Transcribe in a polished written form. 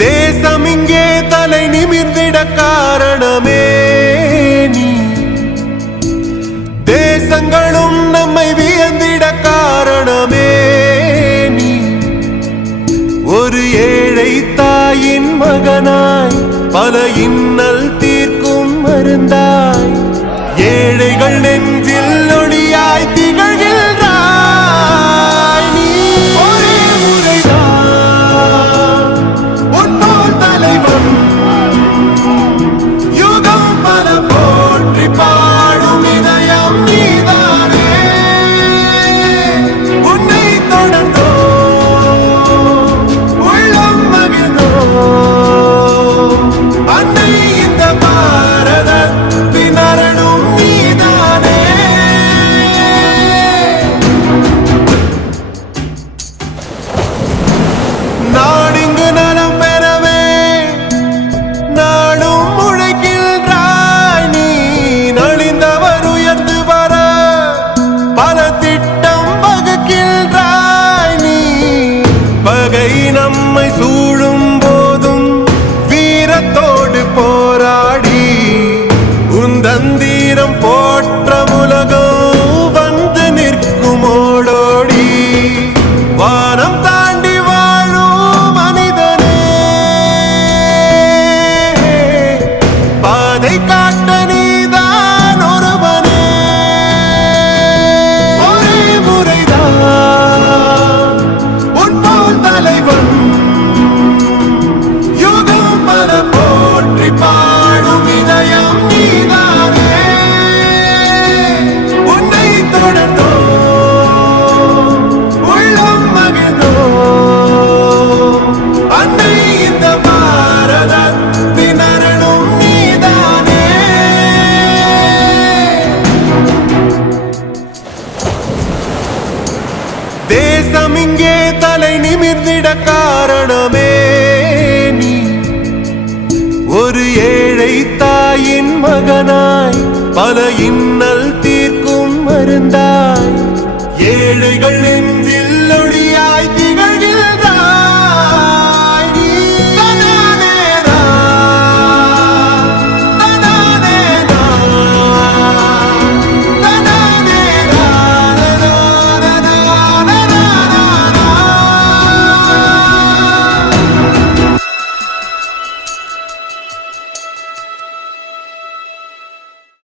தேசம் இங்கே தலை நிமிர்ந்திட காரணமே நீ, தேசங்களும் நம்மை வியந்திட காரணமே நீ. ஒரு ஏழை தாயின் மகனாய் பல இன்னல் தீர்க்கும் மருந்தாய், ஏழைகள் நெஞ்சில் ஒளியாய் திகழ்கின்றாய் நீ. ஒரே முறைதான் உன் போல் தலைவன், யுகம் பல போற்றி பாடும் இதயம் நீதானே. உன்னை தொடர்ந்தோ உள்ளம் மகிழ்ந்தோ அன்னை இந்த பாரதத்தின் அரணும் நீதானே. நாடிங்கு நலம் பெறவே நாடும் உழைக்கின்றாய் நீ, நலிந்தவர் உயர்ந்து வர பல திட்டம் வகுக்கின்றாய் நீ. பகை நம்மை சூழும் போதும் வீரத்தோடு போராடி, உந்தன் தீரம் போற்ற உலகம் வந்து நிற்கும் ஓடோடி. வானம் தாண்டி வாழும் மனிதனே, பாதை காட்ட நீதான் ஒருவனே. ஒரே முறைதான் உன் போல் தலைவன், யுகம் பல போற்றி பாடும் இதயம் நீதானே. உன்னை தொடர்ந்தோ உள்ளம் மகிழ்ந்தோ அன்னை இந்த பாரதத்தின் அரணும் நீதானே. தேசம் இங்கே தலை நிமிர்ந்திட காரணமே நீ, ஒரு ஏழை தாயின் மகனாய் பல இன்னல் தீர்க்கும் மருந்தாய், ஏழைகள் நெஞ்சில் ஒளியாய்